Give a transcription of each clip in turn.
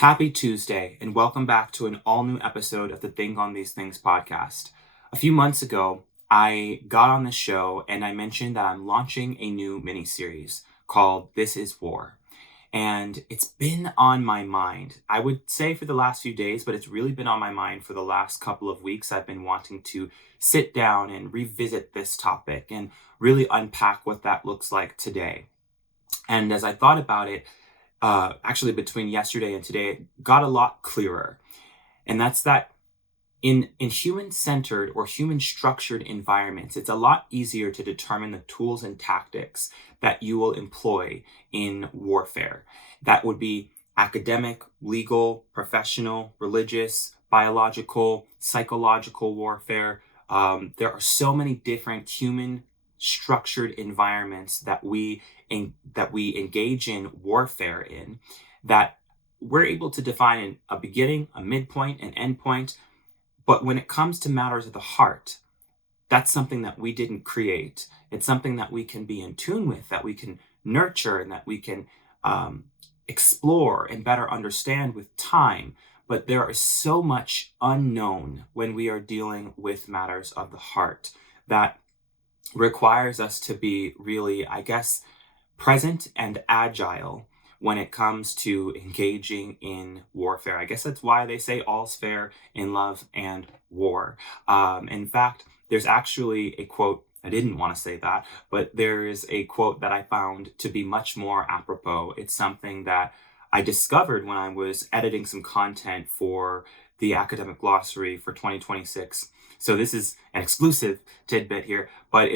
Happy Tuesday, and welcome back to an all-new episode of the Think on These Things podcast. A few months ago, I got on the show and I mentioned that I'm launching a new mini-series called This is War. And it's been on my mind, I would say for the last few days, but it's really been on my mind for the last couple of weeks. I've been wanting to sit down and revisit this topic and really unpack what that looks like today. And as I thought about it, actually between yesterday and today, it got a lot clearer. And that's that in human-centered or human-structured environments, it's a lot easier to determine the tools and tactics that you will employ in warfare. That would be academic, legal, professional, religious, biological, psychological warfare. There are so many different human structured environments that we engage in warfare in, that we're able to define a beginning, a midpoint, an endpoint. But when it comes to matters of the heart, that's something that we didn't create. It's something that we can be in tune with, that we can nurture, and that we can explore and better understand with time. But there is so much unknown when we are dealing with matters of the heart that requires us to be really, present and agile when it comes to engaging in warfare. I guess that's why they say all's fair in love and war. In fact, there's actually a quote, I didn't want to say that, but there is a quote that I found to be much more apropos. It's something that I discovered when I was editing some content for the academic glossary for 2026. So this is an exclusive tidbit here, but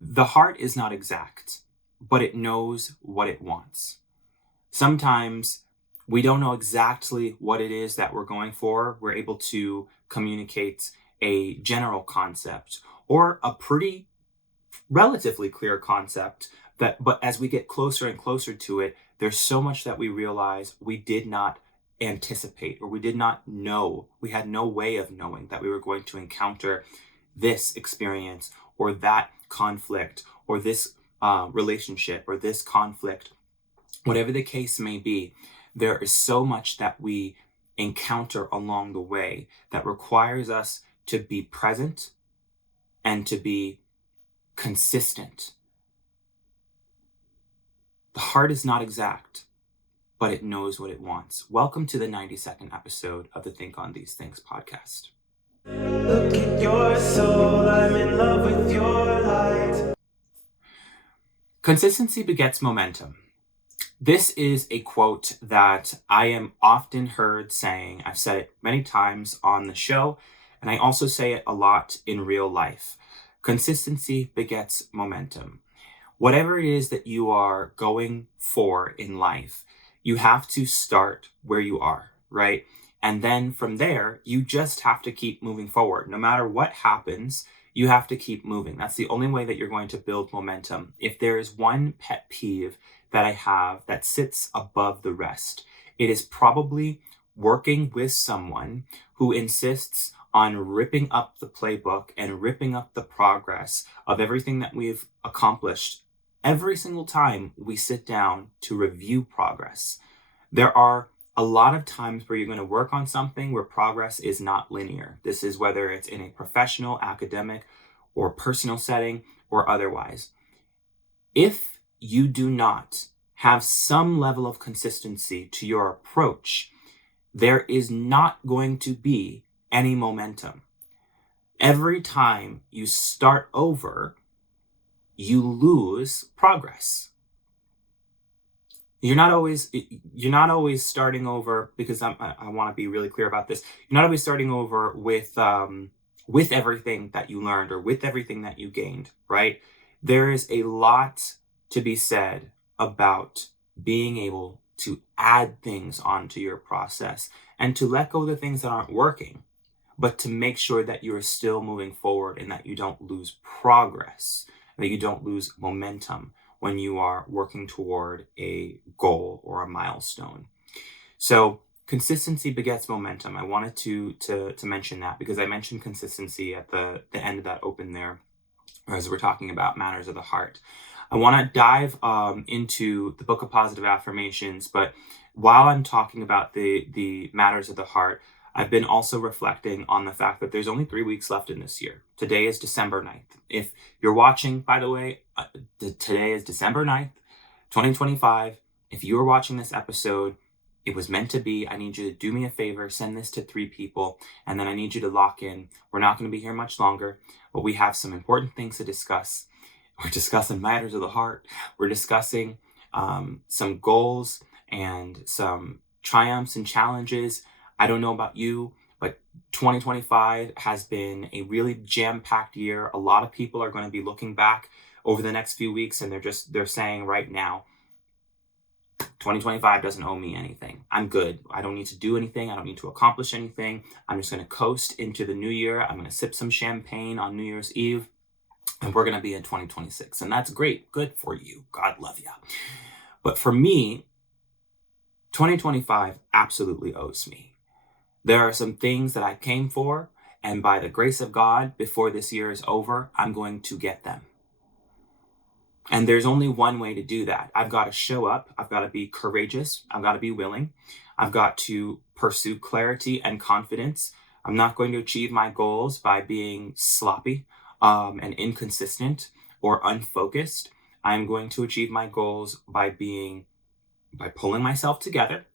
the heart is not exact, but it knows what it wants. Sometimes we don't know exactly what it is that we're going for. We're able to communicate a general concept or a pretty relatively clear concept but as we get closer and closer to it, there's so much that we realize we did not anticipate, or we did not know. We had no way of knowing that we were going to encounter this experience or that conflict or this relationship or this conflict. Whatever the case may be, there is so much that we encounter along the way that requires us to be present and to be consistent. The heart is not exact, but it knows what it wants. Welcome to the 92nd episode of the Think on These Things podcast. Look at your soul, I'm in love with your light. Consistency begets momentum. This is a quote that I am often heard saying. I've said it many times on the show, and I also say it a lot in real life. Consistency begets momentum. Whatever it is that you are going for in life, you have to start where you are, right? And then from there, you just have to keep moving forward. No matter what happens, you have to keep moving. That's the only way that you're going to build momentum. If there is one pet peeve that I have that sits above the rest, it is probably working with someone who insists on ripping up the playbook and ripping up the progress of everything that we've accomplished every single time we sit down to review progress. There are a lot of times where you're going to work on something where progress is not linear. This is whether it's in a professional, academic, or personal setting or otherwise. If you do not have some level of consistency to your approach, there is not going to be any momentum. Every time you start over, you lose progress. You're not always starting over, because I want to be really clear about this. You're not always starting over with everything that you learned or with everything that you gained, right? There is a lot to be said about being able to add things onto your process and to let go of the things that aren't working, but to make sure that you are still moving forward and that you don't lose progress, that you don't lose momentum when you are working toward a goal or a milestone. So consistency begets momentum. I wanted to mention that because I mentioned consistency at the end of that open there as we're talking about matters of the heart. I want to dive into the Book of Positive Affirmations, but while I'm talking about the matters of the heart, I've been also reflecting on the fact that there's only 3 weeks left in this year. Today is December 9th. If you're watching, by the way, today is December 9th, 2025. If you are watching this episode, it was meant to be. I need you to do me a favor, send this to 3 people, and then I need you to lock in. We're not going to be here much longer, but we have some important things to discuss. We're discussing matters of the heart. We're discussing some goals and some triumphs and challenges. I don't know about you, but 2025 has been a really jam-packed year. A lot of people are going to be looking back over the next few weeks, and they're saying right now, 2025 doesn't owe me anything. I'm good. I don't need to do anything. I don't need to accomplish anything. I'm just going to coast into the new year. I'm going to sip some champagne on New Year's Eve, and we're going to be in 2026. And that's great. Good for you. God love you. But for me, 2025 absolutely owes me. There are some things that I came for, and by the grace of God, before this year is over, I'm going to get them. And there's only one way to do that. I've got to show up. I've got to be courageous. I've got to be willing. I've got to pursue clarity and confidence. I'm not going to achieve my goals by being sloppy and inconsistent or unfocused. I'm going to achieve my goals by pulling myself together,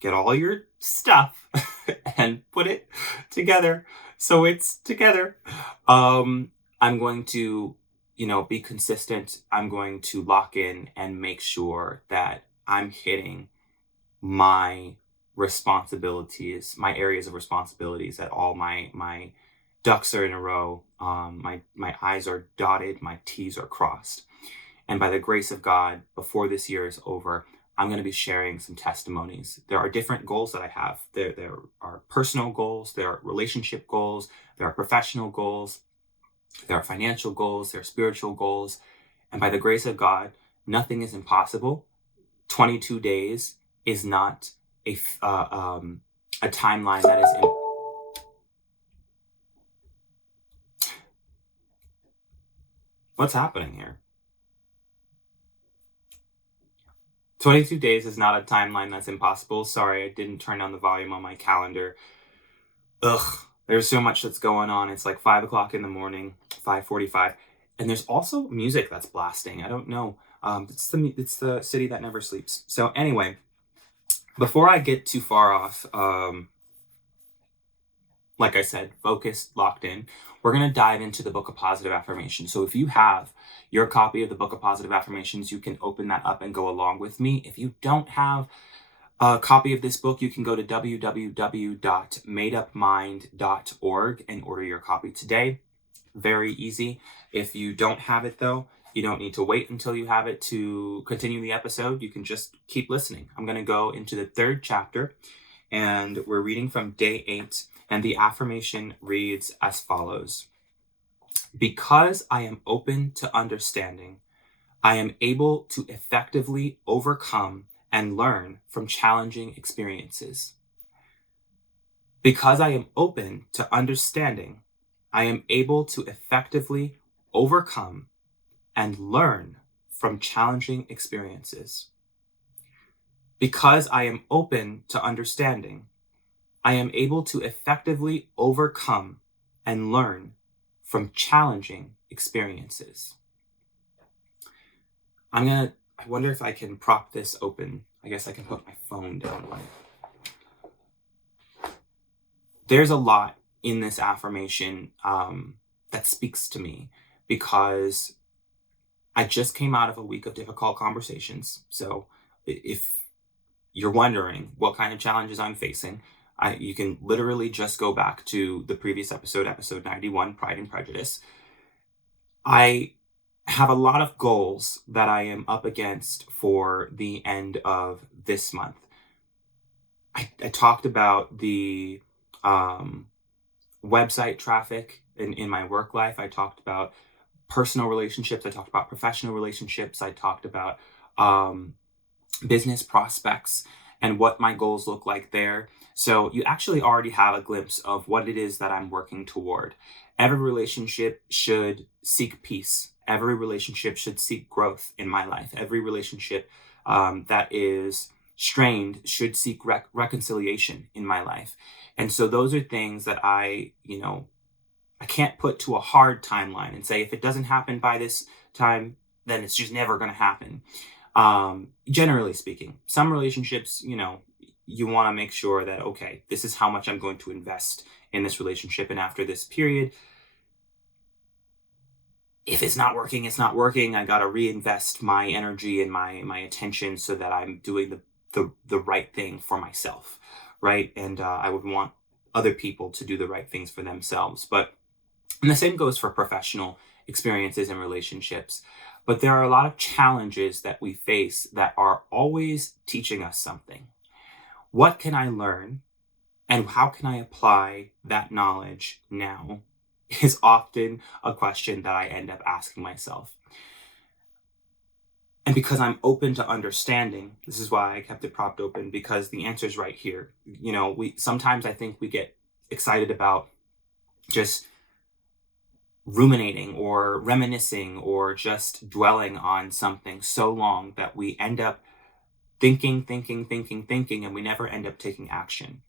get all your stuff and put it together so it's together. I'm going to be consistent. I'm going to lock in and make sure that I'm hitting my responsibilities, my areas of responsibilities, that all my ducks are in a row. My I's are dotted, my T's are crossed. And by the grace of God, before this year is over, I'm going to be sharing some testimonies. There are different goals that I have. There are personal goals, there are relationship goals, there are professional goals, there are financial goals, there are spiritual goals. And by the grace of God, nothing is impossible. 22 days is not a timeline that is... What's happening here? 22 days is not a timeline that's impossible. Sorry, I didn't turn down the volume on my calendar. Ugh. There's so much that's going on. It's like 5 o'clock in the morning, 5:45. And there's also music that's blasting. I don't know. It's the city that never sleeps. So anyway, before I get too far off, like I said, focused, locked in, we're going to dive into the Book of Positive Affirmations. So if you have your copy of the Book of Positive Affirmations, you can open that up and go along with me. If you don't have a copy of this book, you can go to www.madeupmind.org and order your copy today. Very easy. If you don't have it though, you don't need to wait until you have it to continue the episode. You can just keep listening. I'm going to go into the 3rd chapter, and we're reading from day 8, and the affirmation reads as follows. Because I am open to understanding, I am able to effectively overcome and learn from challenging experiences. Because I am open to understanding, I am able to effectively overcome and learn from challenging experiences. Because I am open to understanding, I am able to effectively overcome and learn from challenging experiences. I wonder if I can prop this open. I guess I can put my phone down on it. There's a lot in this affirmation that speaks to me, because I just came out of a week of difficult conversations. So if you're wondering what kind of challenges I'm facing, you can literally just go back to the previous episode 91, Pride and Prejudice. I have a lot of goals that I am up against for the end of this month. I talked about the website traffic in my work life. I talked about personal relationships. I talked about professional relationships. I talked about business prospects and what my goals look like there. So you actually already have a glimpse of what it is that I'm working toward. Every relationship should seek peace. Every relationship should seek growth in my life. Every relationship that is strained should seek reconciliation in my life. And so those are things that I can't put to a hard timeline and say, if it doesn't happen by this time, then it's just never going to happen. Generally speaking, some relationships, you want to make sure that, okay, this is how much I'm going to invest in this relationship. And after this period, if it's not working, it's not working. I got to reinvest my energy and my attention so that I'm doing the right thing for myself. Right. And I would want other people to do the right things for themselves. And the same goes for professional experiences and relationships. But there are a lot of challenges that we face that are always teaching us something. What can I learn and how can I apply that knowledge now is often a question that I end up asking myself. And because I'm open to understanding, this is why I kept it propped open, because the answer is right here. Sometimes I think we get excited about just ruminating or reminiscing or just dwelling on something so long that we end up thinking, and we never end up taking action.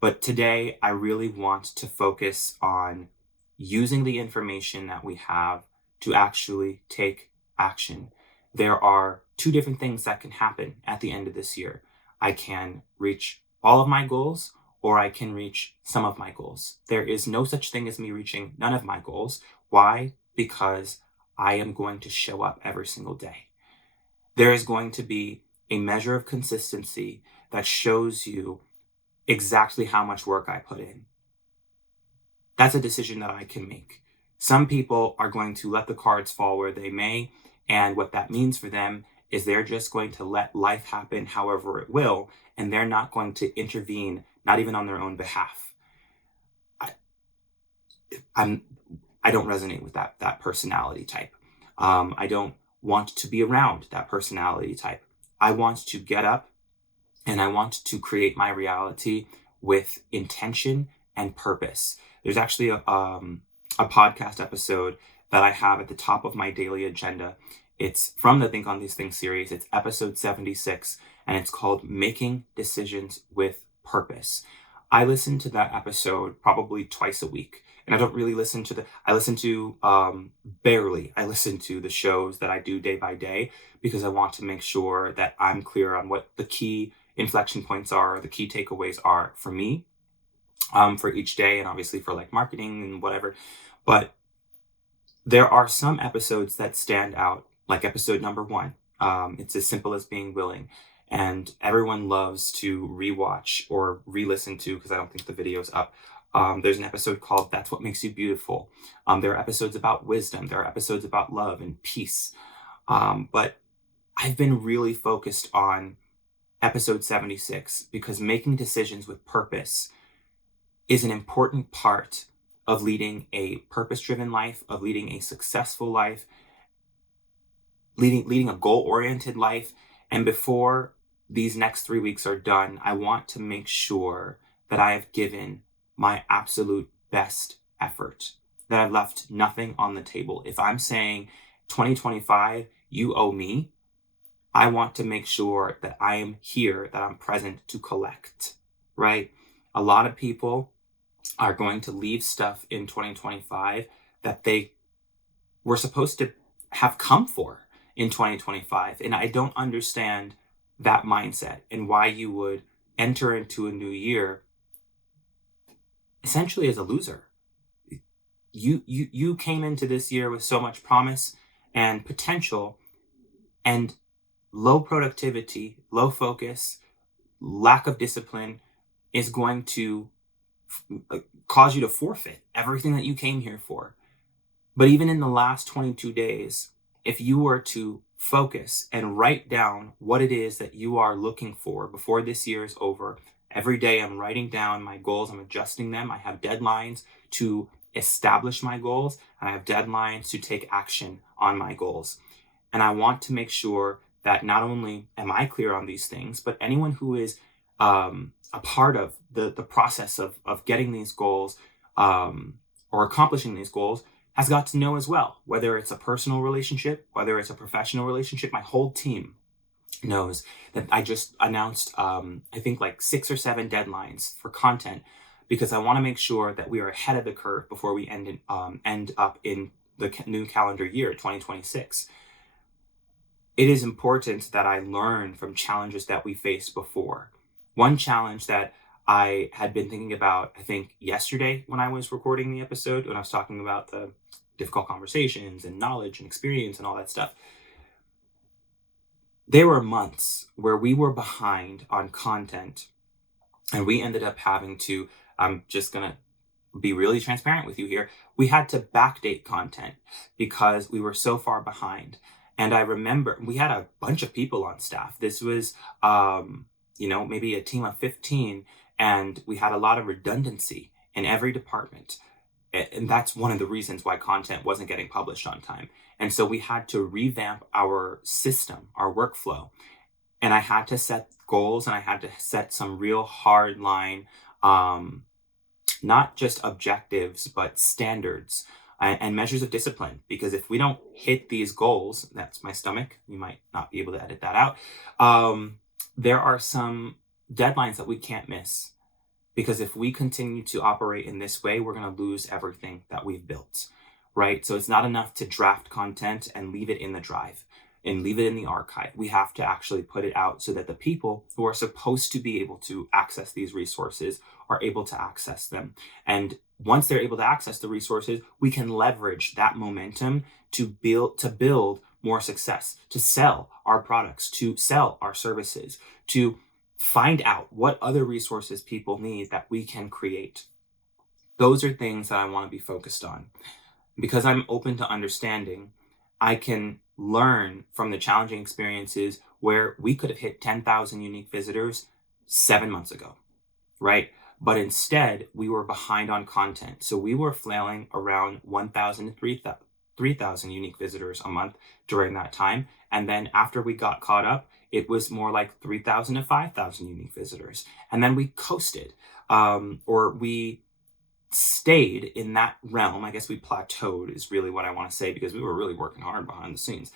But today, I really want to focus on using the information that we have to actually take action. There are two different things that can happen at the end of this year. I can reach all of my goals, or I can reach some of my goals. There is no such thing as me reaching none of my goals. Why? Because I am going to show up every single day. There is going to be a measure of consistency that shows you exactly how much work I put in. That's a decision that I can make. Some people are going to let the cards fall where they may, and what that means for them is they're just going to let life happen however it will, and they're not going to intervene, not even on their own behalf. I don't resonate with that personality type. I don't want to be around that personality type. I want to get up and I want to create my reality with intention and purpose. There's actually a podcast episode that I have at the top of my daily agenda. It's from the Think on These Things series. It's episode 76, and it's called Making Decisions with Purpose. I listen to that episode probably twice a week. And I don't really listen to barely. I listen to the shows that I do day by day because I want to make sure that I'm clear on what the key inflection points are, the key takeaways are for me, for each day, and obviously for like marketing and whatever. But there are some episodes that stand out, like episode number 1. It's as simple as being willing. And everyone loves to rewatch or re-listen to, because I don't think the video's up. There's an episode called That's What Makes You Beautiful. There are episodes about wisdom. There are episodes about love and peace. But I've been really focused on episode 76 because making decisions with purpose is an important part of leading a purpose-driven life, of leading a successful life, leading a goal-oriented life. And before these next 3 weeks are done, I want to make sure that I have given my absolute best effort, that I've left nothing on the table. If I'm saying 2025, you owe me, I want to make sure that I am here, that I'm present to collect, right? A lot of people are going to leave stuff in 2025 that they were supposed to have come for in 2025. And I don't understand that mindset and why you would enter into a new year essentially as a loser. You came into this year with so much promise and potential, and low productivity, low focus, lack of discipline is going to cause you to forfeit everything that you came here for. But even in the last 22 days, if you were to focus and write down what it is that you are looking for before this year is over, every day I'm writing down my goals, I'm adjusting them. I have deadlines to establish my goals, and I have deadlines to take action on my goals. And I want to make sure that not only am I clear on these things, but anyone who is a part of the process of getting these goals or accomplishing these goals has got to know as well, whether it's a personal relationship, whether it's a professional relationship, my whole team knows that I just announced, I think like 6 or 7 deadlines for content because I want to make sure that we are ahead of the curve before we end up in the new calendar year, 2026. It is important that I learn from challenges that we faced before. One challenge that I had been thinking about, I think yesterday when I was recording the episode, when I was talking about the difficult conversations and knowledge and experience and all that stuff, there were months where we were behind on content and we ended up having to, I'm just going to be really transparent with you here. We had to backdate content because we were so far behind. And I remember we had a bunch of people on staff. This was, maybe a team of 15, and we had a lot of redundancy in every department. And that's one of the reasons why content wasn't getting published on time. And so we had to revamp our system, our workflow. And I had to set goals, and I had to set some real hard line, not just objectives, but standards and measures of discipline. Because if we don't hit these goals, that's my stomach, you might not be able to edit that out. There are some deadlines that we can't miss. Because if we continue to operate in this way, we're going to lose everything that we've built, right? So it's not enough to draft content and leave it in the drive and leave it in the archive. We have to actually put it out so that the people who are supposed to be able to access these resources are able to access them. And once they're able to access the resources, we can leverage that momentum to build more success, to sell our products, to sell our services, to find out what other resources people need that we can create. Those are things that I want to be focused on. Because I'm open to understanding, I can learn from the challenging experiences where we could have hit 10,000 unique visitors 7 months ago, right? But instead, we were behind on content. So we were flailing around 1,000 to 3,000 unique visitors a month during that time. And then after we got caught up, it was more like 3,000 to 5,000 unique visitors. And then we coasted, or we stayed in that realm. I guess we plateaued is really what I want to say, because we were really working hard behind the scenes.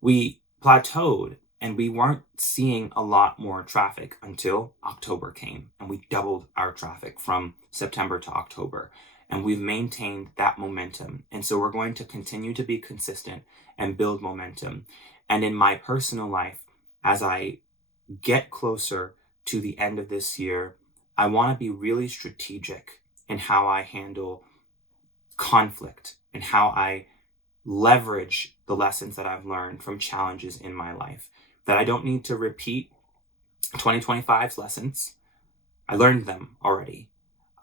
We plateaued and we weren't seeing a lot more traffic until October came, and we doubled our traffic from September to October. And we've maintained that momentum. And so we're going to continue to be consistent and build momentum. And in my personal life, as I get closer to the end of this year, I want to be really strategic in how I handle conflict and how I leverage the lessons that I've learned from challenges in my life. That I don't need to repeat 2025's lessons. I learned them already.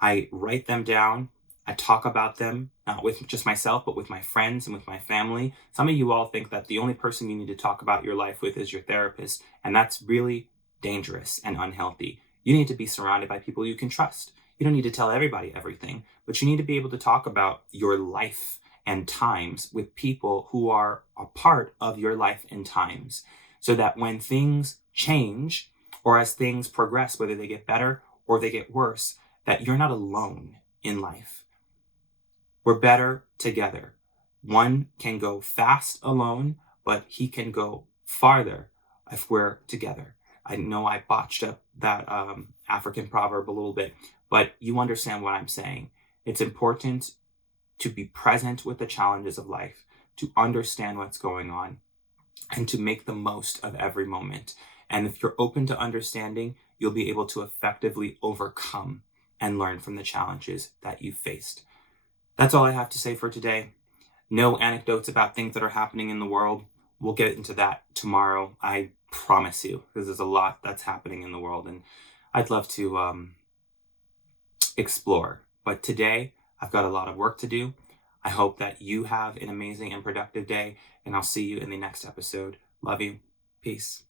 I write them down. I talk about them, not with just myself, but with my friends and with my family. Some of you all think that the only person you need to talk about your life with is your therapist, and that's really dangerous and unhealthy. You need to be surrounded by people you can trust. You don't need to tell everybody everything, but you need to be able to talk about your life and times with people who are a part of your life and times, so that when things change or as things progress, whether they get better or they get worse, that you're not alone in life. We're better together. One can go fast alone, but he can go farther if we're together. I know I botched up that African proverb a little bit, but you understand what I'm saying. It's important to be present with the challenges of life, to understand what's going on, and to make the most of every moment. And if you're open to understanding, you'll be able to effectively overcome and learn from the challenges that you faced. That's all I have to say for today. No anecdotes about things that are happening in the world. We'll get into that tomorrow, I promise you, because there's a lot that's happening in the world, and I'd love to explore. But today, I've got a lot of work to do. I hope that you have an amazing and productive day, and I'll see you in the next episode. Love you. Peace.